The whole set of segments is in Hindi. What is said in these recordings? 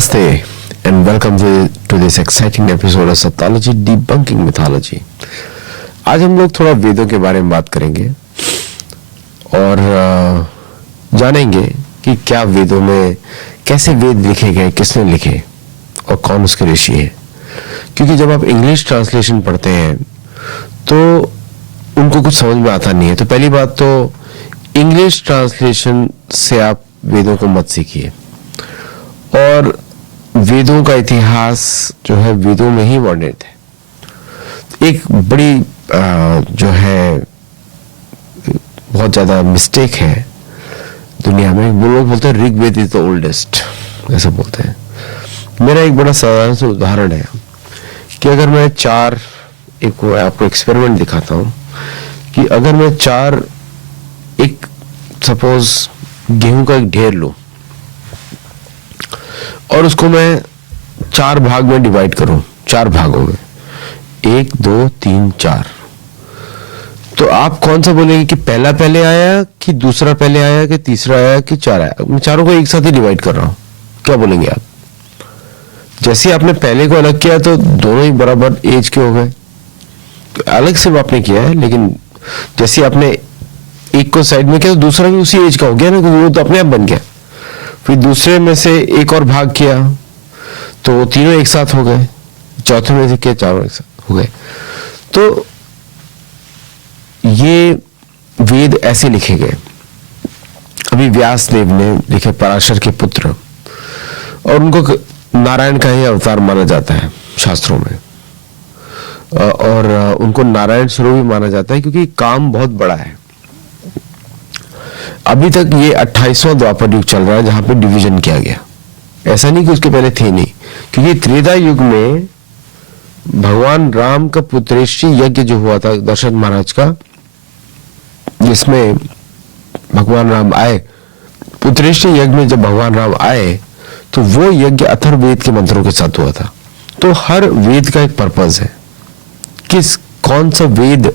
Namaste and welcome to this exciting episode of Saptology Debunking Mythology। आज हम लोग थोड़ा वेदों के बारे में बात करेंगे और जानेंगे कि क्या वेदों में कैसे वेद लिखे गए, किसने लिखे और कौन उसके ऋषि है। क्योंकि जब आप इंग्लिश ट्रांसलेशन पढ़ते हैं तो उनको कुछ समझ में आता नहीं है। तो पहली बात तो इंग्लिश ट्रांसलेशन से आप वेदों को मत सीखिए और वेदों का इतिहास जो है वेदों में ही वर्णित है। एक बड़ी जो है बहुत ज्यादा मिस्टेक है दुनिया में, वो लोग बोलते हैं ऋग्वेद इज द ओल्डेस्ट, ऐसा बोलते हैं। मेरा एक बड़ा साधारण सा उदाहरण है कि अगर मैं आपको एक्सपेरिमेंट दिखाता हूं कि अगर मैं एक सपोज गेहूं का एक ढेर लूं और उसको मैं 4 भाग में डिवाइड करूं, 4 भागों में, 1 2 3 4, तो आप कौन सा बोलेंगे कि पहला पहले आया कि दूसरा पहले आया कि तीसरा आया कि 4 आया? मैं चारों को एक साथ ही डिवाइड कर रहा हूं, क्या बोलेंगे आप? जैसे आपने पहले को अलग किया तो दोनों ही बराबर एज के हो गए, तो अलग से आपने किया है, लेकिन जैसे आपने एक को साइड में किया तो दूसरा भी उसी एज का हो गया ना, वो तो अपने आप बन गया। फिर दूसरे में से एक और भाग किया तो वो तीनों एक साथ हो गए, चौथे में से किया चारों एक साथ हो गए। तो ये वेद ऐसे लिखे गए। अभी व्यास देव ने लिखे, पराशर के पुत्र, और उनको नारायण का ही अवतार माना जाता है शास्त्रों में, और उनको नारायण स्वरूप भी माना जाता है क्योंकि काम बहुत बड़ा है। अभी तक ये 28वां द्वापर युग चल रहा है जहां पे डिवीजन किया गया। ऐसा नहीं कि उसके पहले थे नहीं, क्योंकि त्रेता युग में भगवान राम का पुत्रेष्टि यज्ञ जो हुआ था दशरथ महाराज का, जिसमें भगवान राम आए, पुत्रेष्टि यज्ञ में जब भगवान राम आए तो वो यज्ञ अथर्ववेद के मंत्रों के साथ हुआ था। तो हर वेद का एक पर्पज है, कौन सा वेद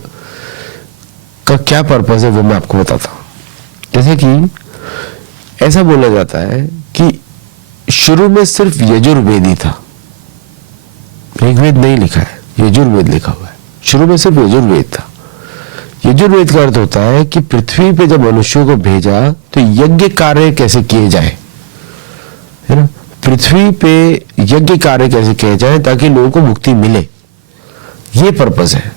का क्या पर्पज है वो मैं आपको बताता हूं। जैसे कि ऐसा बोला जाता है कि शुरू में सिर्फ यजुर्वेद ही था, ऋग्वेद नहीं लिखा है, यजुर्वेद लिखा हुआ है। शुरू में सिर्फ यजुर्वेद था। यजुर्वेद का अर्थ होता है कि पृथ्वी पे जब मनुष्यों को भेजा तो यज्ञ कार्य कैसे किए जाए, है ना, पृथ्वी पे यज्ञ कार्य कैसे किए जाए ताकि लोगों को मुक्ति मिले, ये पर्पस है।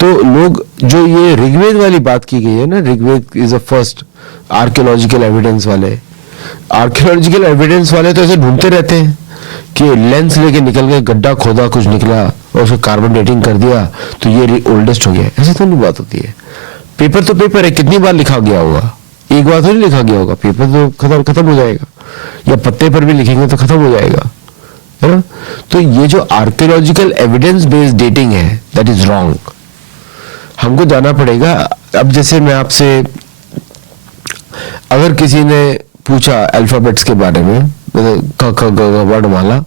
तो लोग जो ये ऋग्वेद वाली बात की गई है ना, Rigveda is a first archaeological evidence वाले तो ऐसे ढूंढते रहते हैं कि लेंस लेके निकल गए, गड्ढा खोदा, कुछ निकला और उसको कार्बन डेटिंग कर दिया तो ये ओल्डेस्ट हो गया। ऐसे तो नहीं बात होती है। पेपर तो पेपर है, कितनी बार लिखा गया होगा, एक बार तो नहीं लिखा गया होगा। पेपर तो खत्म हो जाएगा, या पत्ते पर भी लिखेंगे तो खत्म हो जाएगा, है ना। तो ये जो आर्कियोलॉजिकल एविडेंस बेस्ड डेटिंग है, दैट इज रॉन्ग। हमको जाना पड़ेगा। अब जैसे मैं आपसे, अगर किसी ने पूछा अल्फाबेट्स के बारे में, क ख ग घ वर्णमाला,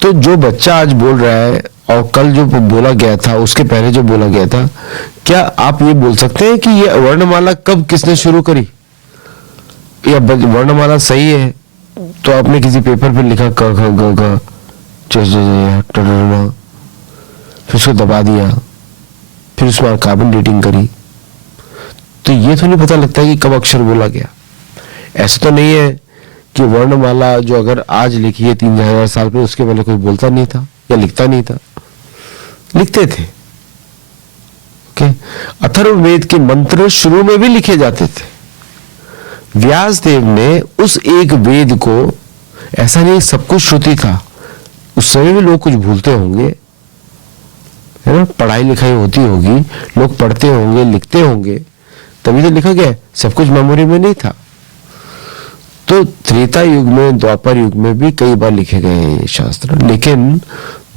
तो जो बच्चा आज बोल रहा है और कल जो बोला गया था, उसके पहले जो बोला गया था, क्या आप ये बोल सकते हैं कि ये वर्णमाला कब किसने शुरू करी, या वर्णमाला सही है तो आपने किसी पेपर पे लिखा क ख ग घ फिर उसको दबा दिया, फिर उसमें कार्बन डेटिंग करी, तो ये तो नहीं पता लगता कि कब अक्षर बोला गया। ऐसा तो नहीं है कि वर्णमाला जो अगर आज लिखी है 3000 साल पहले, उसके पहले कोई बोलता नहीं था या लिखता नहीं था, लिखते थे। ओके, अथर्ववेद के मंत्र शुरू में भी लिखे जाते थे। व्यास देव ने उस एक वेद को, ऐसा नहीं सब कुछ श्रुति था, उस समय भी लोग कुछ भूलते होंगे, है ना, पढ़ाई लिखाई होती होगी, लोग पढ़ते होंगे, लिखते होंगे, तभी तो लिखा गया, सब कुछ मेमोरी में नहीं था। तो त्रेता युग में, द्वापर युग में भी कई बार लिखे गए हैं ये शास्त्र, लेकिन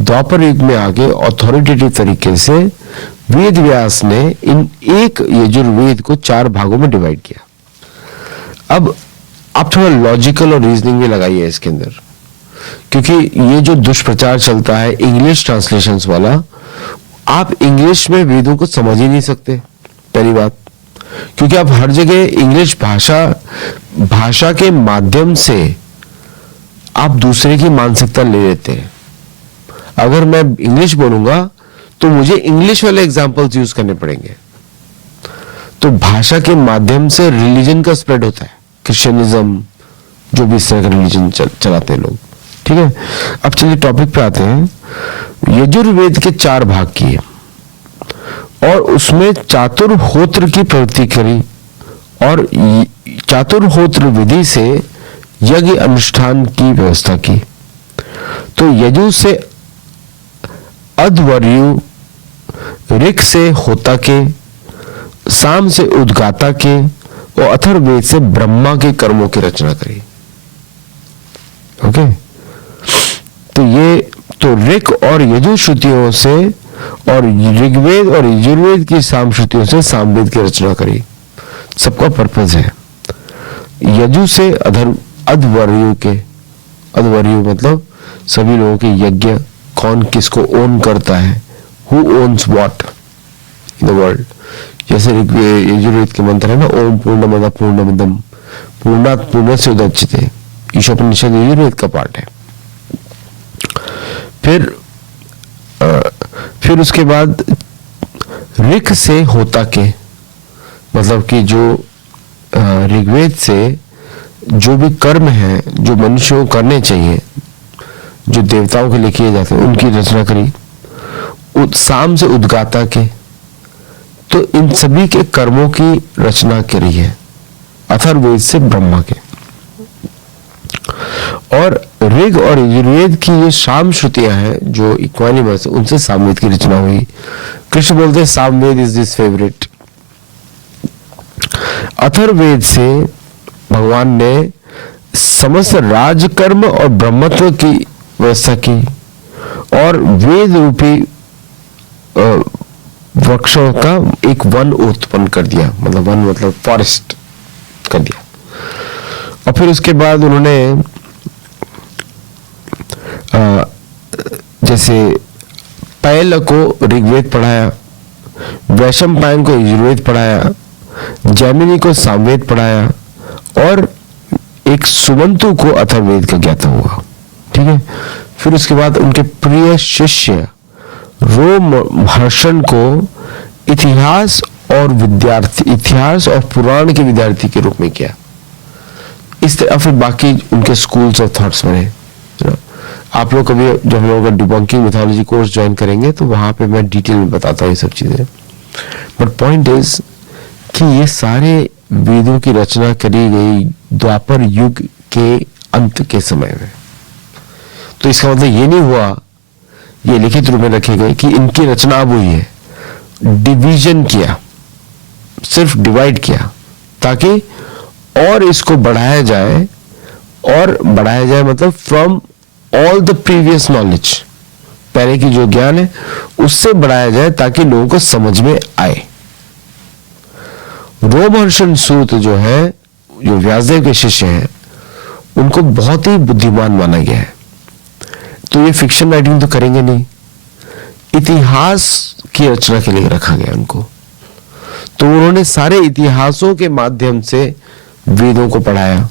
द्वापर युग में आगे अथॉरिटेटिव तरीके से वेद व्यास ने इन एक यजुर्वेद को 4 भागों में डिवाइड किया। अब आप थोड़ा लॉजिकल और रीजनिंग भी लगाइए इसके अंदर, क्योंकि ये जो दुष्प्रचार चलता है इंग्लिश ट्रांसलेशंस वाला, आप इंग्लिश में वेदों को समझ ही नहीं सकते, पहली बात। क्योंकि आप हर जगह इंग्लिश भाषा के माध्यम से आप दूसरे की मानसिकता ले लेते हैं। अगर मैं इंग्लिश बोलूंगा तो मुझे इंग्लिश वाले एग्जाम्पल्स यूज करने पड़ेंगे। तो भाषा के माध्यम से रिलीजन का स्प्रेड होता है, क्रिश्चियनिज्म, जो भी इस तरह का रिलीजन चलाते हैं लोग। ठीक है, अब चलिए टॉपिक पे आते हैं। यजुर्वेद के 4 भाग किए और उसमें चातुर्होत्र की प्रवृत्ति करी और चातुर्होत्र विधि से यज्ञ अनुष्ठान की व्यवस्था की। तो यजु से अध्वर्यु, ऋक् से होता के, साम से उद्गाता के और अथर्ववेद से ब्रह्मा के कर्मों की रचना करी। ओके, तो ये तो ऋक् और यजु श्रुतियों से और ऋग्वेद और यजुर्वेद की साम श्रुतियों से सामवेद की रचना करी। सबका पर्पज है यजु से अध्वर्यु के, अध्वर्यु मतलब सभी लोगों के यज्ञ, कौन किसको ओन करता है, who owns what in the world. जैसे यजुर्वेद के मंत्र है ना, ओम पूर्णमद पूर्णमिदम पूर्णात् पूर्णस्य उदच्यते, ईशोपनिषद यजुर्वेद का पार्ट है। फिर उसके बाद ऋक् से होता के, मतलब कि जो ऋग्वेद से जो भी कर्म है जो मनुष्यों को करने चाहिए, जो देवताओं के लिए किए जाते हैं, उनकी रचना करी। साम से उद्गाता के, तो इन सभी के कर्मों की रचना करी है। अथर्ववेद से ब्रह्मा के, और ऋग और यजुर्वेद की ये साम श्रुतियां हैं जो इक्वानिमस, उनसे सामवेद की रचना हुई। कृष्ण बोलते हैं Samaveda is this favourite. Atharvaveda से भगवान ने समस्त राजकर्म और ब्रह्मत्व की व्यवस्था की और वेद रूपी वृक्षों का एक वन उत्पन्न कर दिया, मतलब वन मतलब फॉरेस्ट कर दिया। और फिर उसके बाद उन्होंने जैसे पैल को ऋग्वेद पढ़ाया, वैशंपायन को यजुर्वेद पढ़ाया, जैमिनी को सामवेद पढ़ाया और एक सुमंतु को अथर्ववेद का ज्ञाता हुआ। ठीक है, फिर उसके बाद उनके प्रिय शिष्य रोमहर्षण को इतिहास और पुराण के विद्यार्थी के रूप में किया। इस तरह फिर बाकी उनके स्कूल्स ऑफ थॉट्स बने। आप लोग कभी जब हम लोग डिबंकिंग मिथोलॉजी कोर्स ज्वाइन करेंगे तो वहां पे मैं डिटेल में बताता हूँ ये सब चीजें। बट पॉइंट इज कि ये सारे वेदों की रचना करी गई द्वापर युग के अंत के समय में। तो इसका मतलब ये नहीं हुआ, ये लिखित रूप में रखे गए कि इनकी रचना अब हुई है। डिवीजन किया, सिर्फ डिवाइड किया ताकि और इसको बढ़ाया जाए, और बढ़ाया जाए मतलब from all the previous knowledge, पहले की जो ज्ञान है उससे बढ़ाया जाए ताकि लोगों को समझ में आए। रोमहर्षण सूत जो है, जो व्यासदेव के शिष्य हैं, उनको बहुत ही बुद्धिमान माना गया है। तो ये फिक्शन राइटिंग तो करेंगे नहीं, इतिहास की रचना के लिए रखा गया उनको। तो उन्होंने सारे इतिहासों के माध्यम से वेदों को पढ़ाया,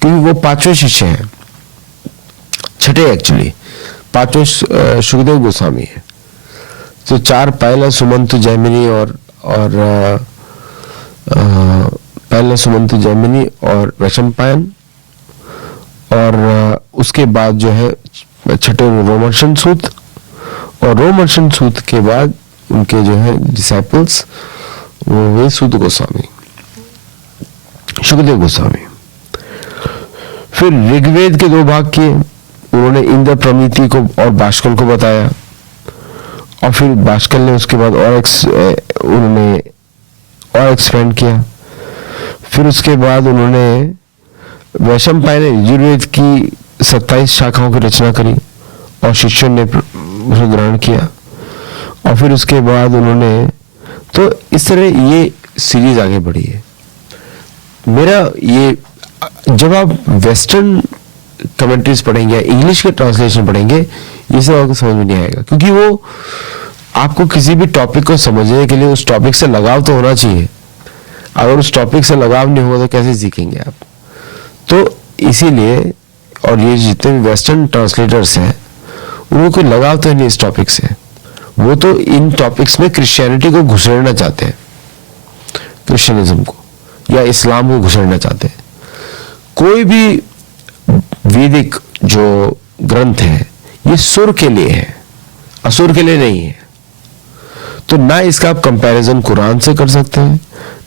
क्योंकि वो 5वें शिष्य हैं, छठे एक्चुअली, 5वें सुखदेव गोस्वामी है। तो 4 पहला सुमंतु जैमिनी और पहला सुमंतु जैमिनी और वैशंपायन, और उसके बाद जो है छठे रोमहर्षण सूत, और रोमहर्षण सूत के बाद उनके जो है डिसाइपल्स वो हुए सूत गोस्वामी, सुखदेव गोस्वामी। फिर ऋग्वेद के 2 भाग किए, उन्होंने इंद्र प्रमिति को और बाष्कल को बताया, और फिर बाष्कल ने उसके बाद उन्होंने और एक्सपेंड किया। फिर उसके बाद उन्होंने वैशंपायन ने यजुर्वेद की 27 शाखाओं की रचना करी और शिष्यों ने उसे ग्रहण किया। और फिर उसके बाद उन्होंने, तो इस तरह ये सीरीज आगे बढ़ी है। मेरा ये, जब आप वेस्टर्न कमेंट्रीज पढ़ेंगे, इंग्लिश के ट्रांसलेशन पढ़ेंगे, ये सब आपको समझ में नहीं आएगा, क्योंकि वो आपको किसी भी टॉपिक को समझने के लिए उस टॉपिक से लगाव तो होना चाहिए। अगर उस टॉपिक से लगाव नहीं होगा तो कैसे सीखेंगे आप? तो इसीलिए, और ये जितने भी वेस्टर्न ट्रांसलेटर्स हैं उनको कोई लगाव तो नहीं इस टॉपिक से। वो तो इन टॉपिक्स में क्रिश्चियनिटी को घुसेड़ना चाहते हैं, क्रिश्चियनिज्म को या इस्लाम को घुसेड़ना चाहते हैं। कोई भी वैदिक जो ग्रंथ है ये सुर के लिए है, असुर के लिए नहीं है। तो ना इसका आप कंपैरिजन कुरान से कर सकते हैं,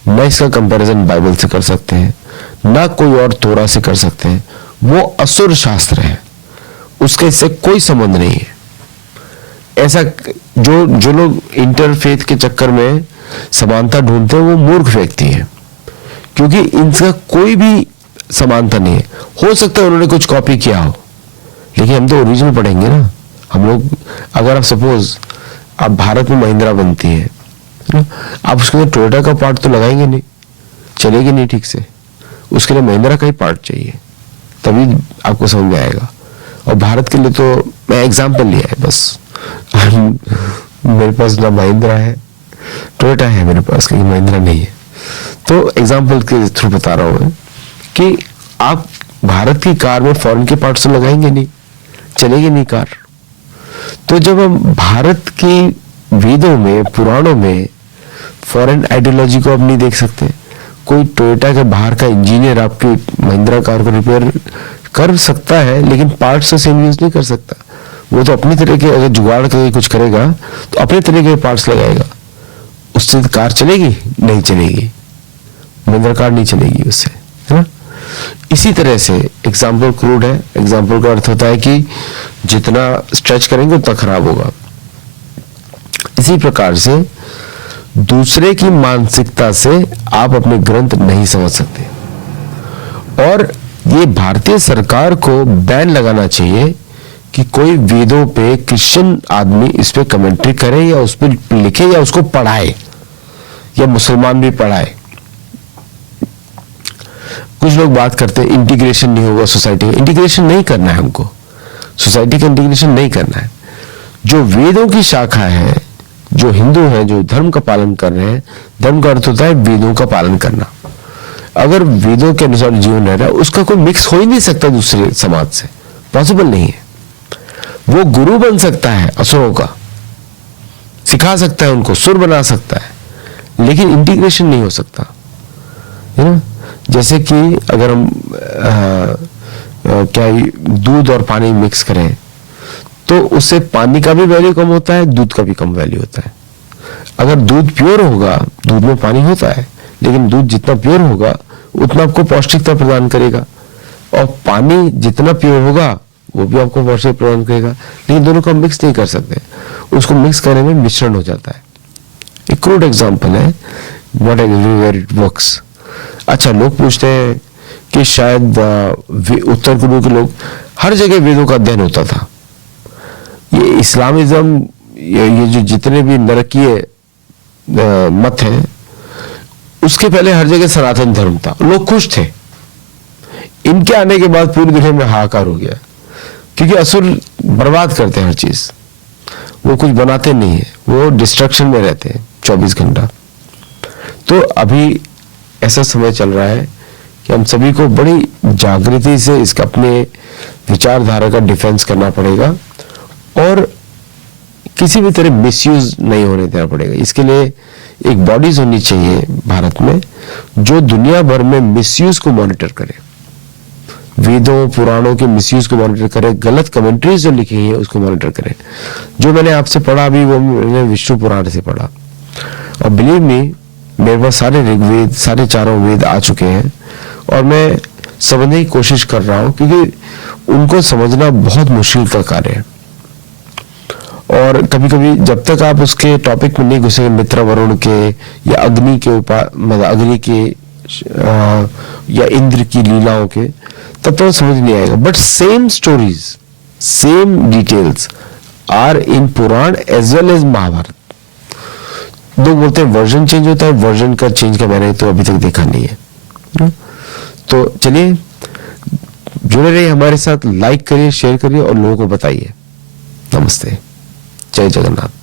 ना इसका कंपैरिजन बाइबल से कर सकते हैं, ना कोई और तोरा से कर सकते हैं। वो असुर शास्त्र है, उसके इससे कोई संबंध नहीं है। ऐसा जो लोग इंटरफेथ के चक्कर में समानता ढूंढते हैं वो मूर्ख व्यक्ति हैं, क्योंकि इनका कोई भी समानता नहीं है। हो सकता है उन्होंने कुछ कॉपी किया हो, लेकिन हम तो ओरिजिनल पढ़ेंगे ना। हम लोग अगर आप सपोज आप भारत में महिंद्रा बनती है ना, आप उसके अंदर टोयोटा का पार्ट तो लगाएंगे नहीं, चलेगी नहीं ठीक से। उसके लिए महिंद्रा का ही पार्ट चाहिए, तभी आपको समझ में आएगा। और भारत के लिए तो मैं एग्जाम्पल लिया है बस। मेरे पास ना महिंद्रा है, टोयोटा है मेरे पास, कहीं महिंद्रा नहीं है। तो एग्जाम्पल के थ्रू बता रहा हूं मैं कि आप भारत की कार में फॉरेन के पार्ट्स तो लगाएंगे नहीं, चलेगी नहीं कार। तो जब हम भारत की वेदों में, पुराणों में फॉरेन आइडियोलॉजी को अब नहीं देख सकते। कोई टोयोटा के बाहर का इंजीनियर आपकी महिंद्रा कार को रिपेयर कर सकता है, लेकिन पार्ट्स से सेम यूज नहीं कर सकता। वो तो अपनी तरह के अगर जुगाड़ करके कुछ करेगा तो अपने तरह के पार्ट्स लगाएगा। उससे कार चलेगी? नहीं चलेगी, महिंद्रा कार नहीं चलेगी उससे, है ना। इसी तरह से एग्जाम्पल क्रूड है। एग्जाम्पल का अर्थ होता है कि जितना स्ट्रेच करेंगे उतना खराब होगा। इसी प्रकार से दूसरे की मानसिकता से आप अपने ग्रंथ नहीं समझ सकते। और ये भारतीय सरकार को बैन लगाना चाहिए कि कोई वेदों पे क्रिश्चियन आदमी इस पे कमेंट्री करे या उस पर लिखे या उसको पढ़ाए, या मुसलमान भी पढ़ाए। कुछ लोग बात करते हैं इंटीग्रेशन नहीं होगा सोसाइटी में। इंटीग्रेशन नहीं करना है हमको, सोसाइटी का इंटीग्रेशन नहीं करना है। जो वेदों की शाखा है, जो हिंदू हैं, जो धर्म का पालन कर रहे हैं, धर्म का अर्थ होता है वेदों का पालन करना। अगर वेदों के अनुसार जीवन रह रहा है, उसका कोई मिक्स हो ही नहीं सकता दूसरे समाज से, पॉसिबल नहीं है। वो गुरु बन सकता है असुरों का, सिखा सकता है उनको, सुर बना सकता है, लेकिन इंटीग्रेशन नहीं हो सकता, है ना। जैसे कि अगर हम क्या दूध और पानी मिक्स करें तो उससे पानी का भी वैल्यू कम होता है, दूध का भी कम वैल्यू होता है। अगर दूध प्योर होगा, दूध में पानी होता है, लेकिन दूध जितना प्योर होगा उतना आपको पौष्टिकता प्रदान करेगा, और पानी जितना प्योर होगा वो भी आपको पौष्टिक प्रदान करेगा। लेकिन दोनों को हम मिक्स नहीं कर सकते, उसको मिक्स करने में मिश्रण हो जाता है। एक क्रूड एग्जाम्पल है, नॉट एवरीवेयर इट वर्क्स। अच्छा, लोग पूछते हैं कि शायद उत्तर पूर्व के लोग हर जगह वेदों का अध्ययन होता था। ये इस्लामिज्म, ये जो जितने भी नरकीय मत हैं, उसके पहले हर जगह सनातन धर्म था, लोग खुश थे। इनके आने के बाद पूरी दुनिया में हाहाकार हो गया, क्योंकि असुर बर्बाद करते हैं हर चीज, वो कुछ बनाते नहीं है, वो डिस्ट्रक्शन में रहते हैं 24 घंटा। तो अभी ऐसा समय चल रहा है कि हम सभी को बड़ी जागृति से इसका अपने विचारधारा का डिफेंस करना पड़ेगा, और किसी भी तरह मिसयूज नहीं होने देना पड़ेगा। इसके लिए एक बॉडीज होनी चाहिए भारत में जो दुनिया भर में मिसयूज को मॉनिटर करे, वेदों पुराणों के मिसयूज को मॉनिटर करे, गलत कमेंट्रीज जो लिखी है उसको मॉनिटर करे। जो मैंने आपसे पढ़ा अभी वो मैंने विष्णु पुराण से पढ़ा, और बिलीव मी मेरे पास सारे ऋग्वेद, सारे चारों वेद आ चुके हैं, और मैं समझने की कोशिश कर रहा हूं, क्योंकि उनको समझना बहुत मुश्किल का कार्य है। और कभी कभी जब तक आप उसके टॉपिक में नहीं घुसेंगे, मित्र वरुण के या अग्नि के मतलब अग्नि के या इंद्र की लीलाओं के, तब तो समझ नहीं आएगा। But same stories, same details are in Purana as well as Mahabharata. लोग बोलते हैं वर्जन चेंज होता है, वर्जन का चेंज का मैंने तो अभी तक देखा नहीं है। तो चलिए जुड़े रहिए हमारे साथ, लाइक करिए, शेयर करिए और लोगों को बताइए। नमस्ते, जय जगन्नाथ।